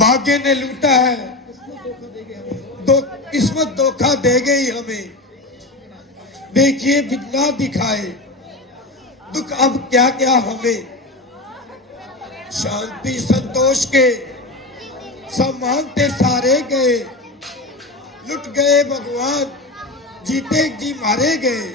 भाग्य ने लूटा है, दो किस्मत धोखा दे गई हमें। देखिए बिना दिखाए दुख अब क्या क्या हमें। शांति संतोष के सम्मानते सारे गए, लुट गए भगवान, जीते जी मारे गए।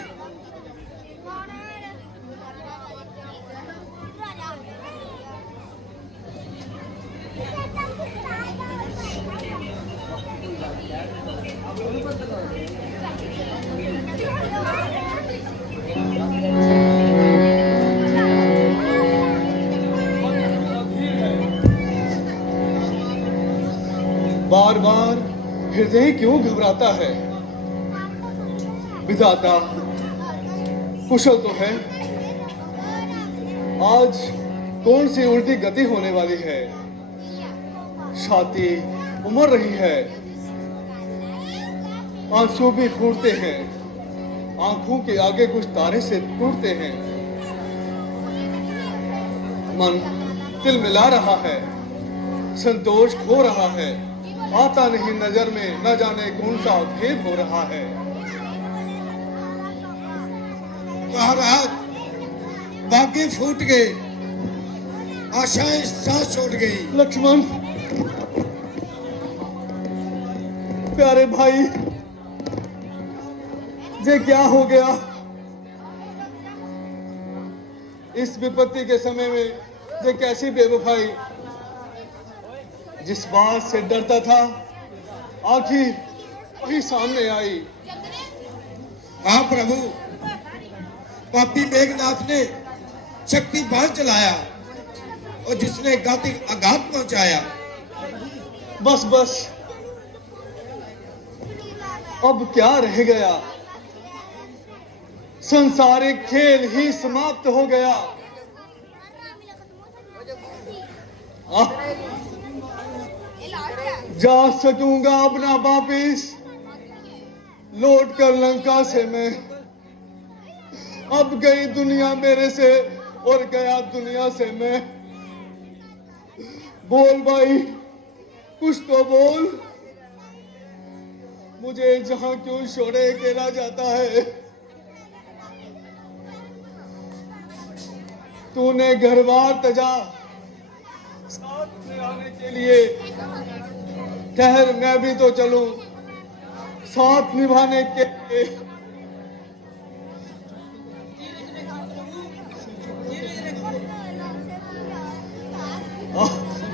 बार बार हृदय क्यों घबराता है। विधाता कुशल तो है, आज कौन सी उल्टी गति होने वाली है। छाती उमड़ रही है, आंसू भी फूटते हैं, आंखों के आगे कुछ तारे से टूटते हैं। मन तिल मिला रहा है, संतोष खो रहा है, आता नहीं नजर में, न जाने कौन सा भेद हो रहा है। महाराज भाग्य फूट गए, आशाएं सांस छोड़ गई। लक्ष्मण प्यारे भाई, ये क्या हो गया। इस विपत्ति के समय में ये कैसी बेवफाई। जिस बात से डरता था आखिर वही सामने आई। हाँ प्रभु, पापी मेघनाथ ने शक्ति बाण चलाया और जिसने घातिक आघात पहुंचाया। बस बस अब क्या रह गया। संसारिक खेल ही समाप्त हो गया। जा सकूंगा अपना वापिस लौट कर लंका से मैं। अब गई दुनिया मेरे से और गया दुनिया से मैं। बोल भाई कुछ तो बोल, मुझे जहां क्यों छोड़े अकेला जाता है। तूने घर बार तजा साथ में आने के लिए, ठहर मैं भी तो चलूं साथ निभाने के लिए।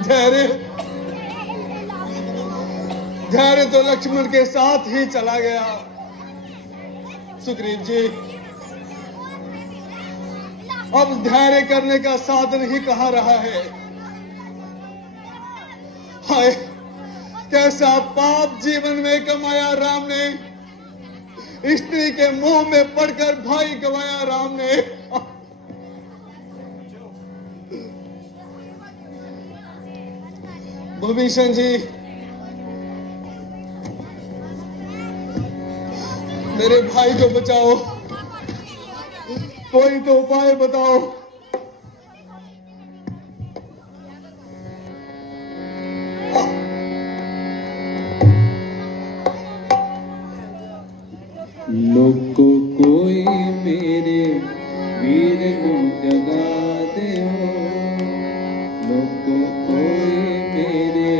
धैर्य धैर्य तो लक्ष्मण के साथ ही चला गया। सुग्रीव जी अब धैर्य करने का साधन ही कहाँ रहा है। हाय कैसा पाप जीवन में कमाया राम ने। स्त्री के मुंह में पड़कर भाई गवाया राम ने। भूभीषण जी मेरे भाई को बचाओ, कोई तो उपाय बताओ। लोको कोई मेरे वीर को जगा दे हो। लोको कोई मेरे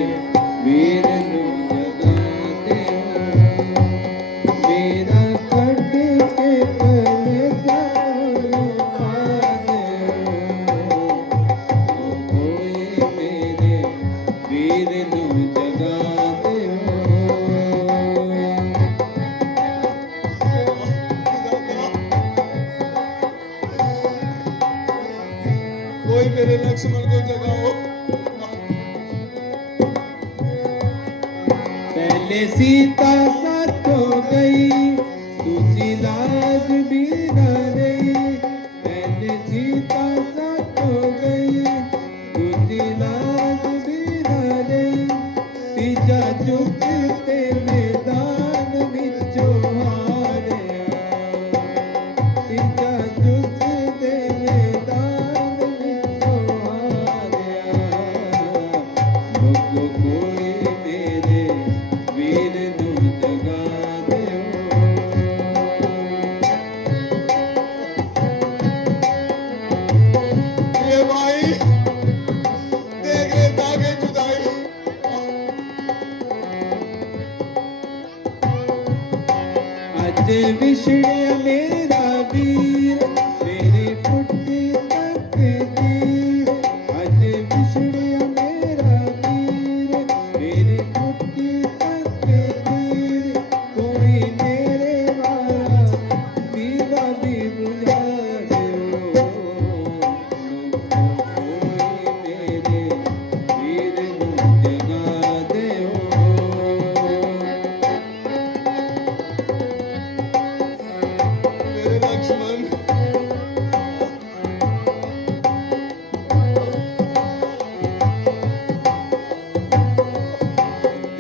वीर को जगा दे हो। मेरा कट के पले जाओ पाने हो। कोई मेरे वीर को जगा दे हो। कोई मेरे लक्ष्मण को जगाओ। पहले सीता साथ हो गई, दूसरी लाज भी न रही। पहले सीता साथ हो गई, दूसरी लाज भी न रही। तीजा चुपते मैदान विचो हारिया। तीजा चुपते मैदान विचो हारिया। लोगों को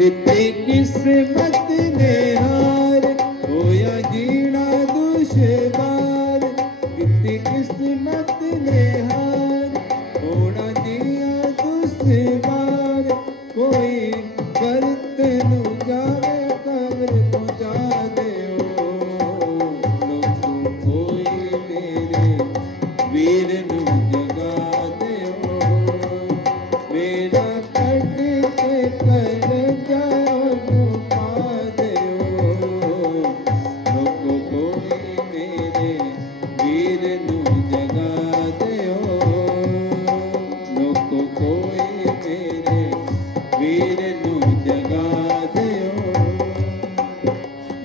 ਦਿੱਤੀ ਕਿਸਮਤ ਨੇ ਹਾਰ ਹੋਇਆ ਜੀਣਾ ਦੁਸ਼ਵਾਰ ਦਿੱਤੀ ਕਿਸਮਤ ਨੇ ਹਾਰ ਹੋਣਾ ਜੀਣਾ ਦੁਸ਼ਵਾਰ ਕੋਈ ਵਰਤ ਨੂੰ ਜਾਵੇ ਕਬਰ ਪਹੁੰਚਾ ਦਿਓ ਲੋਕੋ ਕੋਈ ਮੇਰੇ ਵੀਰ ਨੂੰ ਜਗਾ ਦਿਓ ਮੇਰਾ ਕੱਢ ਕੇ ਕਰਜ਼ਾ ਨੂੰ ਪਾ ਦਿਓ ਲੋਕੋ ਕੋਈ ਮੇਰੇ ਵੀਰ ਨੂੰ ਜਗਾ ਦਿਓ ਲੋਕੋ ਕੋਈ ਮੇਰੇ ਵੀਰ ਨੂੰ ਜਗਾ ਦਿਓ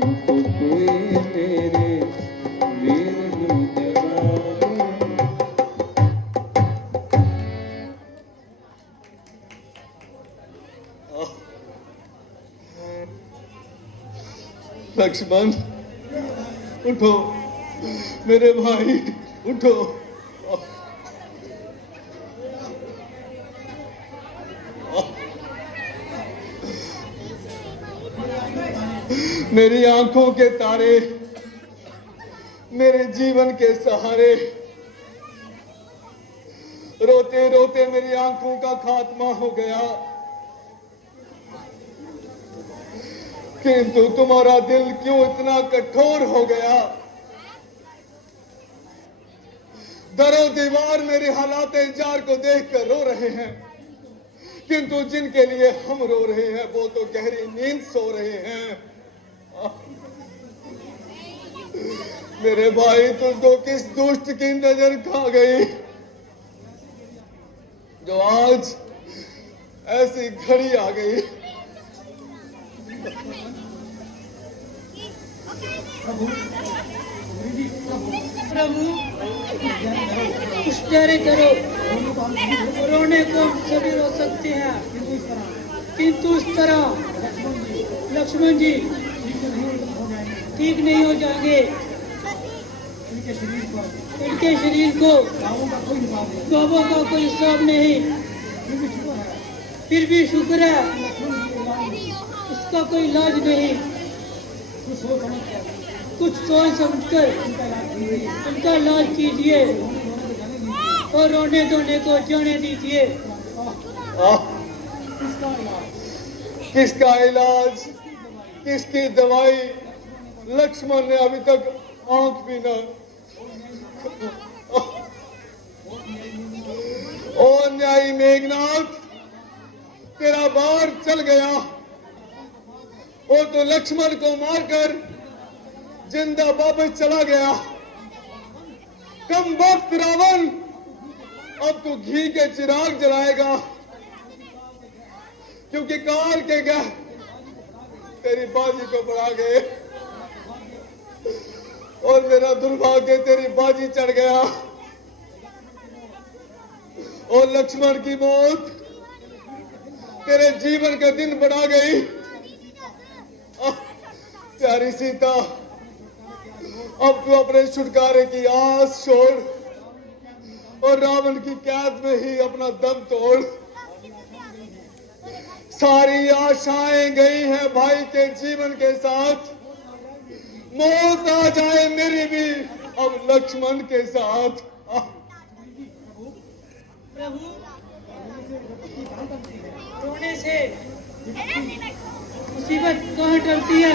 ਲੋਕੋ ਕੋਈ ਮੇਰੇ ਵੀਰ ਨੂੰ ਜਗਾ ਦਿਓ लक्ष्मण उठो मेरे भाई उठो मेरी आंखों के तारे मेरे जीवन के सहारे रोते रोते मेरी आंखों का खात्मा हो गया किंतु तुम्हारा दिल क्यों इतना कठोर हो गया दरो दीवार मेरे हालात जार को देखकर रो रहे हैं किंतु जिनके लिए हम रो रहे हैं वो तो गहरी नींद सो रहे हैं मेरे भाई तुझको किस दुष्ट की नजर खा गई जो आज ऐसी घड़ी आ गई प्रभु कुछ डरे करो रोने को सभी रो सकते हैं किंतु इस तरह लक्ष्मण जी ठीक नहीं हो जाएंगे इनके शरीर को गौवों का कोई हिसाब नहीं फिर भी शुक्र है इसका कोई इलाज नहीं कुछ सोच समझकर उनका इलाज कीजिए और रोने धोने को जाने दीजिए किसका इलाज किसकी दवाई लक्ष्मण ने अभी तक आंख भी न ओ न्यायी मेघनाथ तेरा बार चल गया वो तो लक्ष्मण को मारकर जिंदा वापस चला गया कम वक्त रावण अब तू घी के चिराग जलाएगा क्योंकि काल के गह तेरी बाजी को बढ़ा गए और मेरा दुर्भाग्य तेरी बाजी चढ़ गया और लक्ष्मण की मौत तेरे जीवन का दिन बढ़ा गई प्यारी सीता अब तू अपने छुटकारे की आस छोड़ और रावण की कैद में ही अपना दम तोड़ सारी आशाएं गई हैं भाई के जीवन के साथ मौत आ जाए मेरी भी अब लक्ष्मण के साथ प्रभु रोने से मुसीबत कहाँ टलती है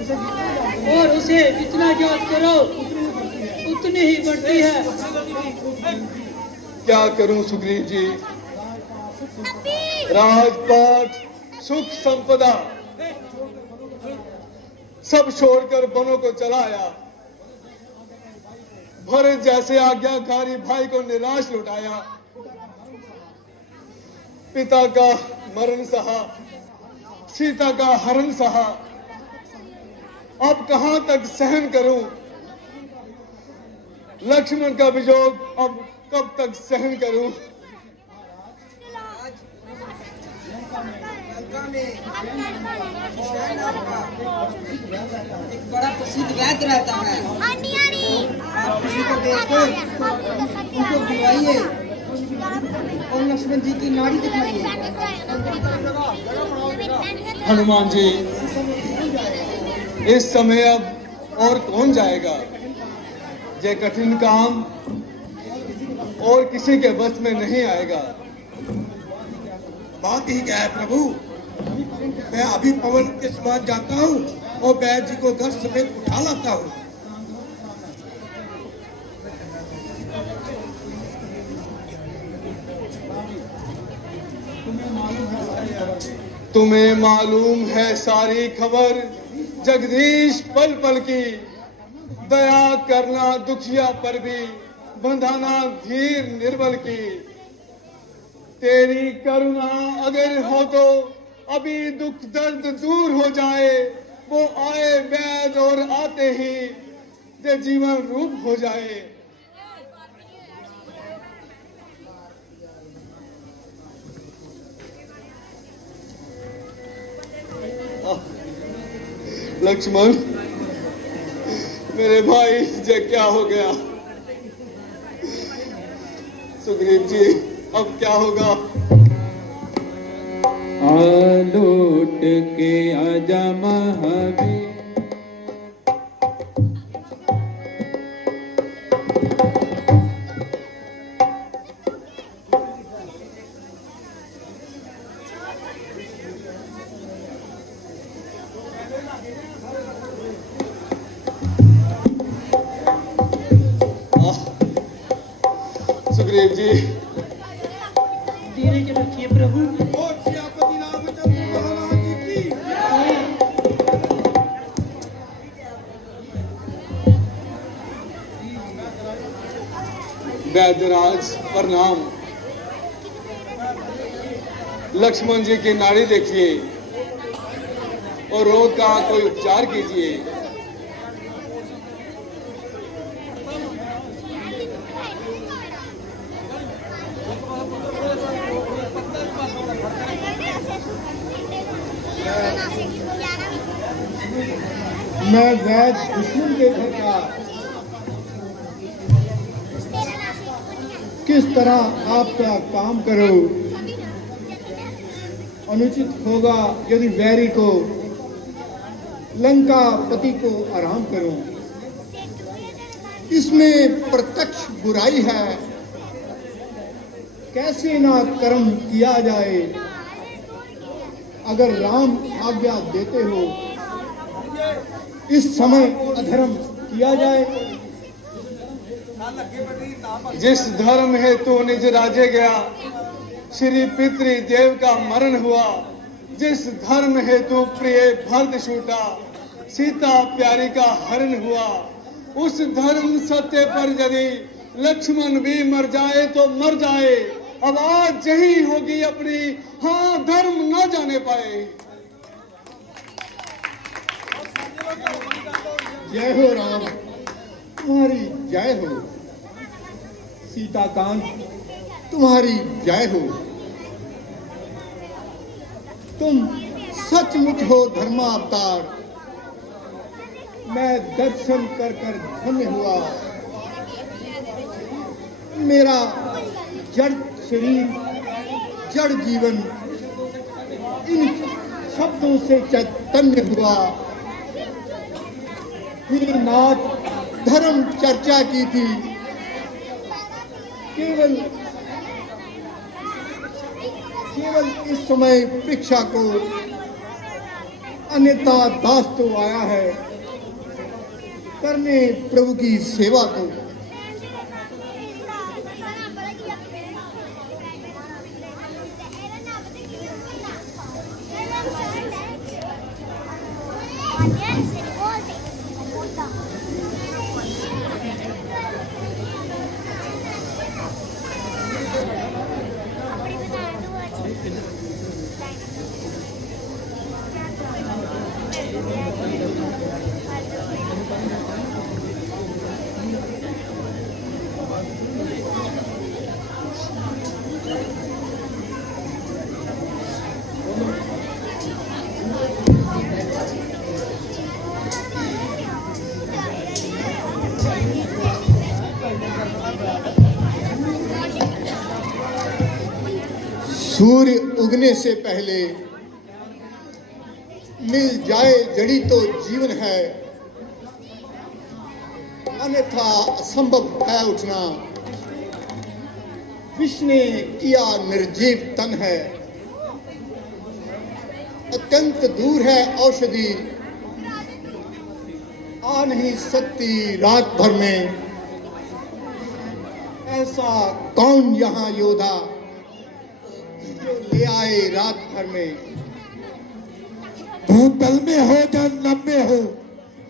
और उसे जितना याद करो उतनी ही बढ़ती है क्या करूं सुग्रीव जी राजपाट सुख संपदा सब छोड़कर वनों को चला आया भरत जैसे आज्ञाकारी भाई को निराश लुटाया पिता का मरण सहा सीता का हरण सहा अब कहां तक सहन करूं लक्ष्मण का वियोग अब कब तक सहन करूं एक बड़ा प्रसिद्ध वैद्य रहता है आप किसी को देखकर उनको बुलवाइए और लक्ष्मण जी की नाड़ी दिखाइए। हनुमान जी, इस समय अब और कौन जाएगा? ये कठिन काम और किसी के बस में नहीं आएगा। बात ही क्या है प्रभु, मैं अभी पवन के समान जाता हूँ और बैद जी को घर समेत उठा लाता हूँ। तुम्हें मालूम है सारी खबर जगदीश पल पल की, दया करना दुखिया पर भी, बंधाना धीर निर्बल की। तेरी करुणा अगर हो तो अभी दुख दर्द दूर हो जाए, वो आए वैद और आते ही ये जीवन रूप हो जाए। लक्ष्मण, मेरे भाई, ये क्या हो गया? सुग्रीव जी, अब क्या होगा? आलोट के आजा महावीर, सुग्रीव जी, धीरे से रखिए प्रभु। और सियापति रामचंद्र महाराज जी की वैद्यराज प्रणाम। लक्ष्मण जी की नाड़ी देखिए और रोग का कोई उपचार कीजिए। मैं वैद दुश्मन के घर का किस तरह आपका काम करो। अनुचित होगा यदि वैरी को लंका पति को आराम करूं। इसमें प्रत्यक्ष बुराई है, कैसे ना कर्म किया जाए। अगर राम आज्ञा देते हो इस समय अधर्म किया जाए। जिस धर्म हेतु निज राज्य गया, श्री पितृ देव का मरण हुआ। जिस धर्म हेतु प्रिय भरत छूटा, सीता प्यारी का हरण हुआ। उस धर्म सत्य पर यदि लक्ष्मण भी मर जाए तो मर जाए। अब आज यही होगी अपनी, हाँ धर्म न जाने पाए। जय हो राम, तुम्हारी जय हो। सीताकांत, तुम्हारी जय हो। तुम सचमुच हो धर्मावतार। मैं दर्शन कर कर धन्य हुआ। मेरा जड़ शरीर, जड़ जीवन इन शब्दों से चैतन्य हुआ। मेरी नाथ धर्म चर्चा की थी, केवल इस समय परीक्षा को अन्यथा दास तो आया है, करने प्रभु की सेवा को। सूर्य उगने से पहले मिल जाए जड़ी तो जीवन है, अन्यथा असंभव है उठना। विष ने किया निर्जीव तन है, अत्यंत दूर है औषधि, आ नहीं सकती रात भर में। ऐसा कौन यहाँ योद्धा जो ले आए रात भर में। भूतल में हो जा नभ में हो,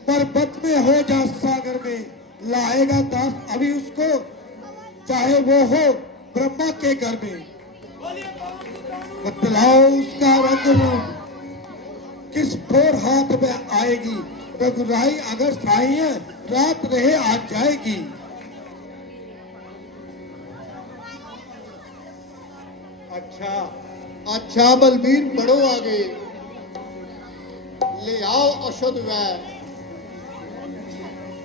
पर्वत में हो जा सागर में, लाएगा दास अभी उसको, चाहे वो हो ब्रह्मा के घर में। बतलाओ उसका रंग रूप किस फोर हाथ में आएगी, रघुराई अगर साई है रात रहे आज जाएगी। अच्छा अच्छा बलबीर बढ़ो आगे, ले आओ औषध वै।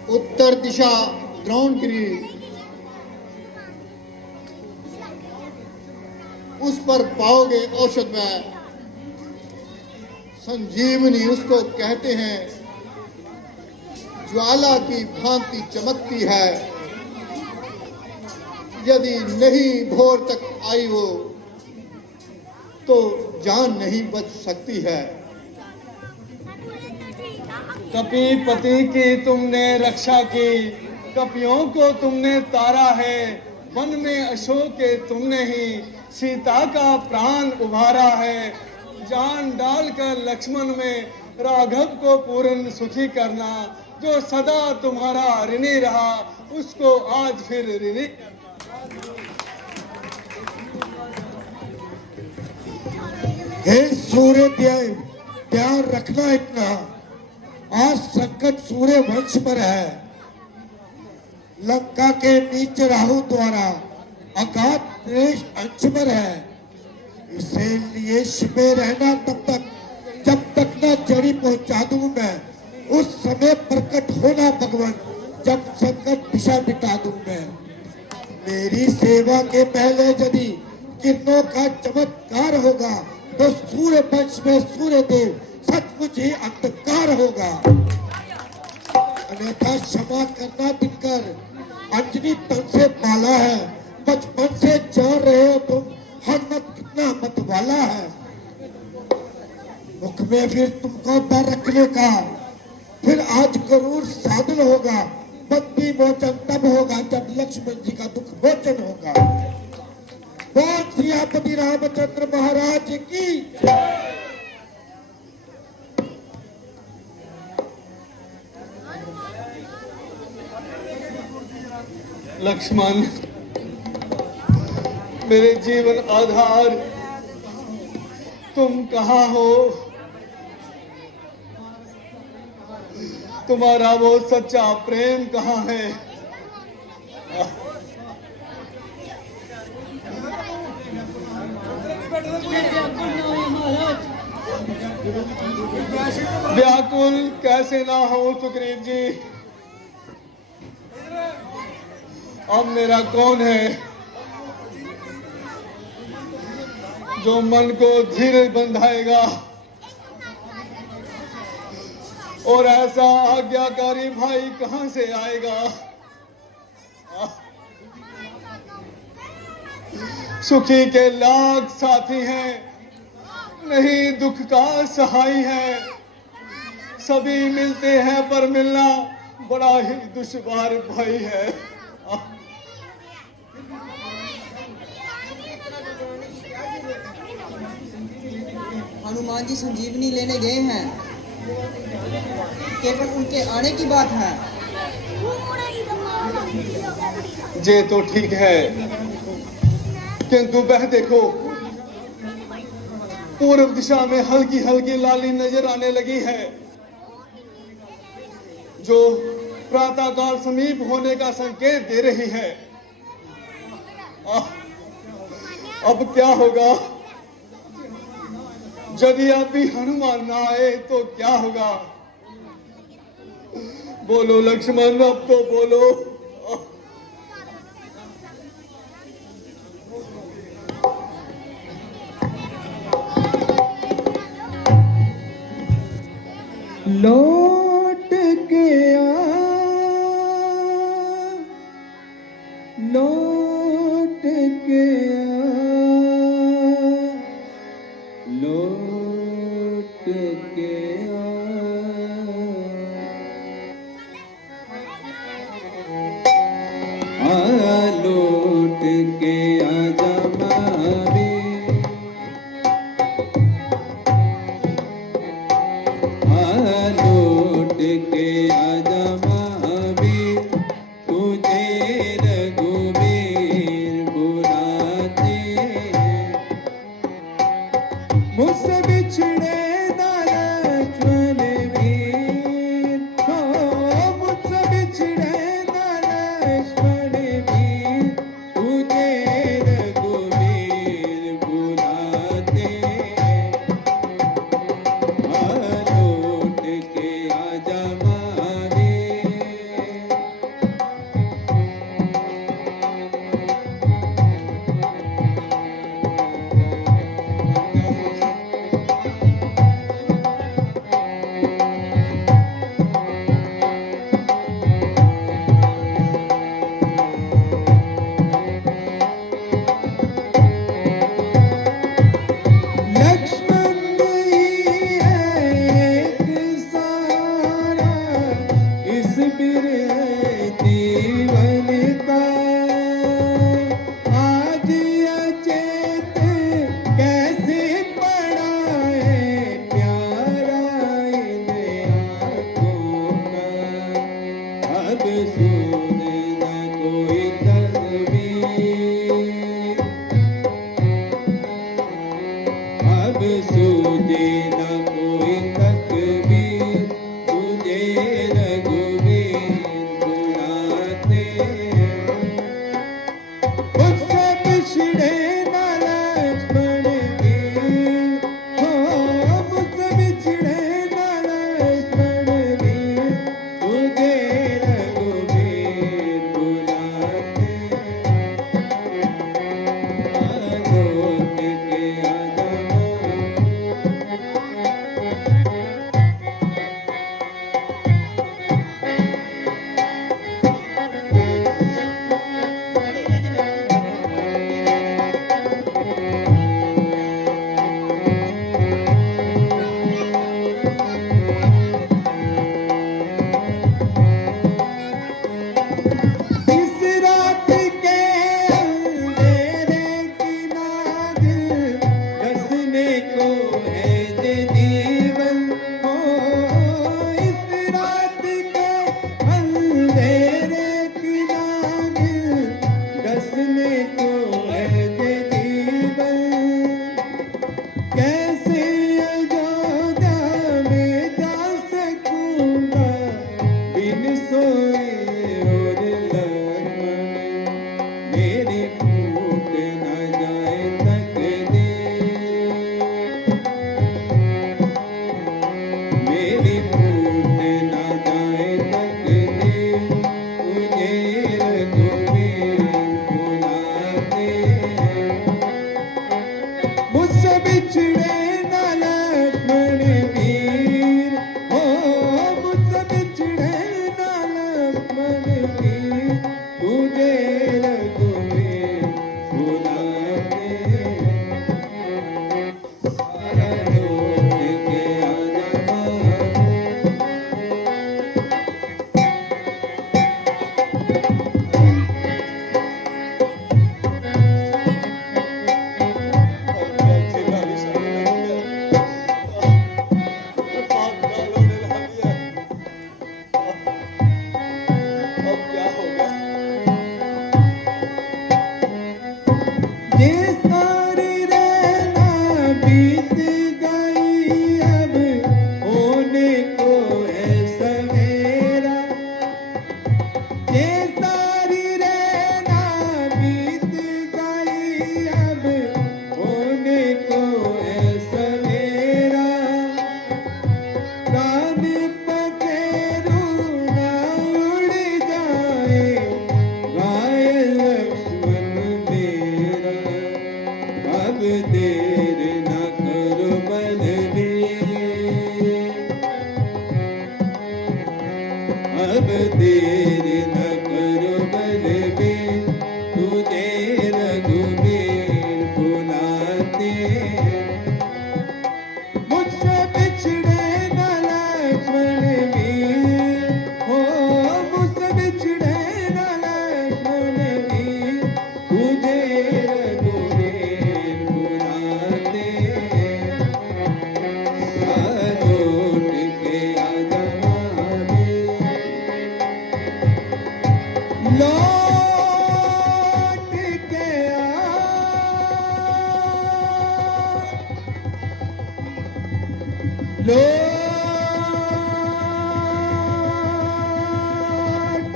उत्तर दिशा द्रोणगिरी, उस पर पाओगे औषध वै। संजीवनी उसको कहते हैं, ज्वाला की भांति चमकती है। यदि नहीं भोर तक आई हो तो जान नहीं बच सकती है। कपीपति की तुमने रक्षा की, कपियों को तुमने तारा है। वन में अशोक के तुमने ही सीता का प्राण उभारा है। जान डालकर लक्ष्मण में राघव को पूर्ण सुखी करना। जो सदा तुम्हारा ऋणी रहा उसको आज फिर ऋणी। हे सूर्य देव ध्यान रखना इतना, आज संकट सूर्य वंश पर है। लंका के नीच राहु द्वारा अगाध देश अंश पर है। इसीलिए छिपे रहना तब तक जब तक न जड़ी पहुंचा दूं मैं। उस समय प्रकट होना भगवान जब संकट दिशा मिटा दूं मैं। मेरी सेवा के पहले यदि किरणों का चमत्कार होगा तो सूर्य वंश में सूर्य देव सचमुच ही अंधकार होगा। अन्यथा क्षमा करना दिनकर, अंजनी तन से पाला है। बचपन से जान रहे हो तुम हनुमत कितना मत वाला है। मुख में फिर तुमको डर रखने का, फिर आज करूर साधन होगा। बंदी मोचन तब होगा जब लक्ष्मण जी का दुख मोचन होगा। बोल सियापति रामचंद्र महाराज की। लक्ष्मण मेरे जीवन आधार, तुम कहाँ हो? तुम्हारा वो सच्चा प्रेम कहाँ है? व्याकुल कैसे ना हो सुग्रीव जी। अब मेरा कौन है जो मन को धीरे बंधाएगा और ऐसा आज्ञाकारी भाई कहां से आएगा? सुखी के लाख साथी हैं, नहीं दुख का सहाय है। सभी मिलते हैं पर मिलना बड़ा ही दुश्वार भाई है। हनुमान जी संजीवनी लेने गए हैं, केवल उनके आने की बात है। ये तो ठीक है, किंतु वह देखो पूर्व दिशा में हल्की हल्की लाली नजर आने लगी है, जो प्रातःकाल समीप होने का संकेत दे रही है। अब क्या होगा? यदि अभी हनुमान ना आए तो क्या होगा? बोलो लक्ष्मण, अब तो बोलो। लौट के आ, लौट के आ, लौट के आ, लौट के आजा महावीर, लौट के आजा महावीर, तुझे रघुवीर बुलाते हैं। मुझसे बिछड़े ना लक्ष्मण वीर, हो मुझसे बिछड़े ना लक्ष्मण वीर, तुझे रघुवीर बुलाते हैं। लौट के आजा महावीर, लक्ष्मण नहीं है एक सहारा, इस बिरह जीवन का। आज अचेत कैसे पड़ा है प्यारा इन आँखों का। अब सुने न कोई तस्वीर, अब सूझे न कोई तकबीर, तुझे रघुवीर बुलाते हैं। मुझसे बिछड़े न लक्ष्मण वीर, हो मुझसे बिछड़े न लक्ष्मण वीर, तुझे रघुवीर बुलाते हैं। लौट के आजा इस रात के अंधेरे की नादिल कसने को है जे जीवन, हो इस रात के अंधेरे की नादिल कसने को है जे जीवन। कैसे अयोध्या में जा सकूंगा बिन सोए और लक्ष्मण, मेरी फूट न जाए तकदीर, मेरी फूट न जाए तकदीर, तुझे रघुवीर बुलाते हैं। मुझसे बिछड़े न लक्ष्मण वीर, हो मुझसे बिछड़े न लक्ष्मण वीर, तुझे रघुवीर लौट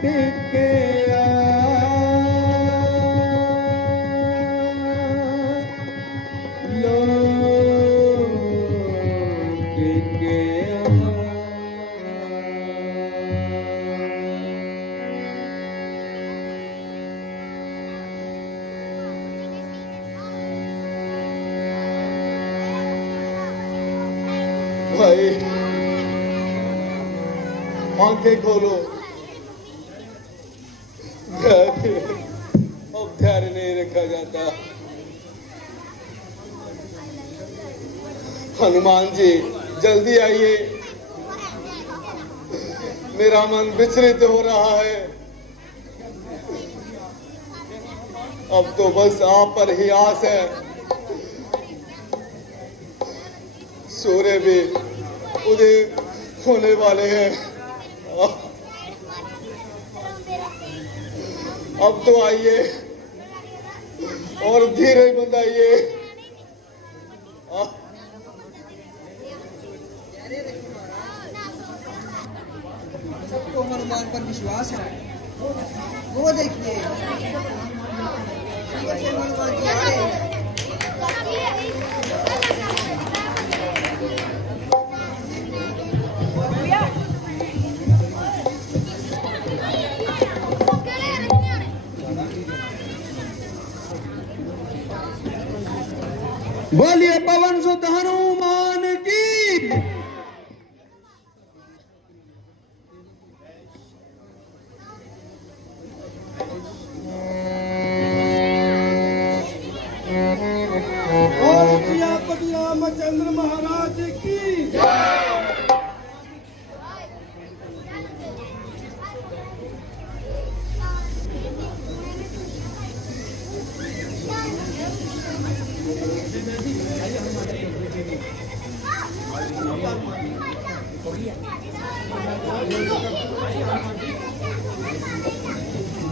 के आ लौट के भाई आंखें खोलो। अब धैर्य नहीं रखा जाता। हनुमान जी जल्दी आइए, मेरा मन विचलित हो रहा है। अब तो बस आप पर ही आस है। सूर्य भी उदय होने वाले हैं। अब तो आइए और धीरे बंधाइए। सबको हनुमान पर विश्वास है। वो देखिए हनुमान जी आ रहे हैं। बोलिए पवन सुत हनुमान की। और सियापति रामचंद्र महाराज की।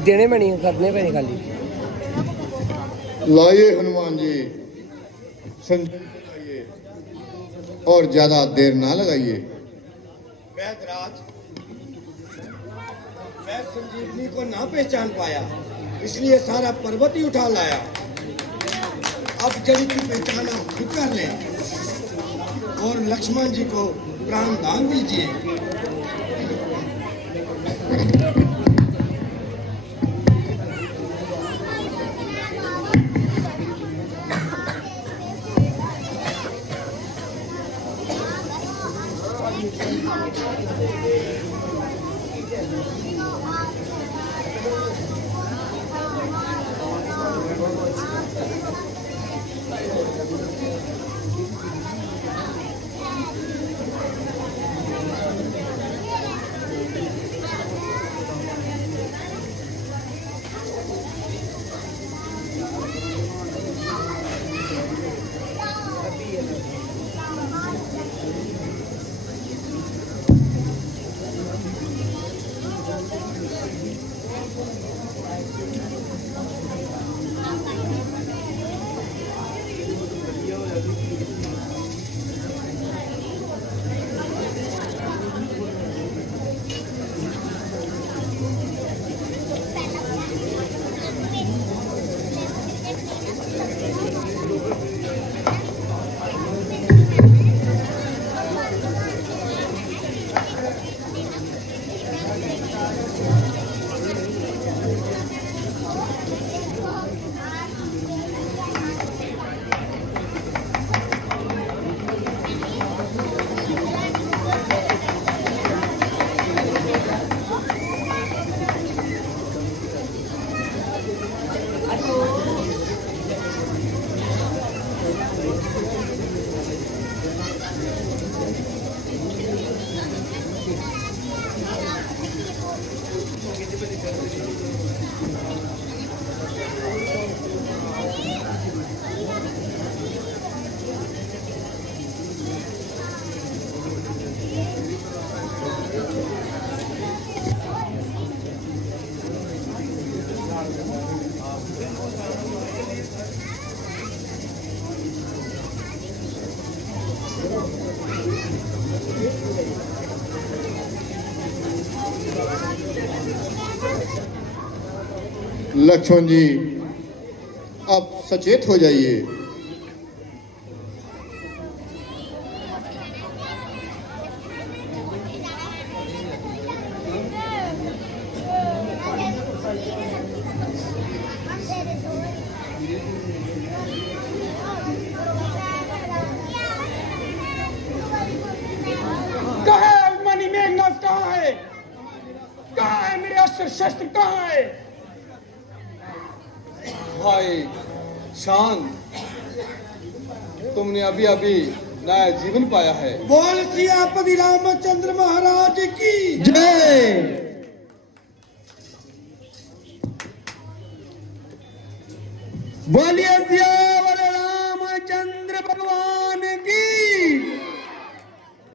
देने में नहीं करने पे निकाली। लाइए हनुमान जी, संजीवनी लाइए और ज्यादा देर ना लगाइए। वैद्यराज, मैं संजीवनी को ना पहचान पाया, इसलिए सारा पर्वत ही उठा लाया। अब जड़ी की पहचान आप खुद कर लें और लक्ष्मण जी को प्राण दान दीजिए। लक्ष्मण जी, अब सचेत हो जाइए। कहाँ है अभिमानी मेघनाथ? कहाँ है? कहाँ है मेरे अस्त्र शस्त्र? कहाँ है? भाई शांत, तुमने अभी अभी नया जीवन पाया है। बोल सियापति रामचंद्र महाराज की जय। बोलिए सिया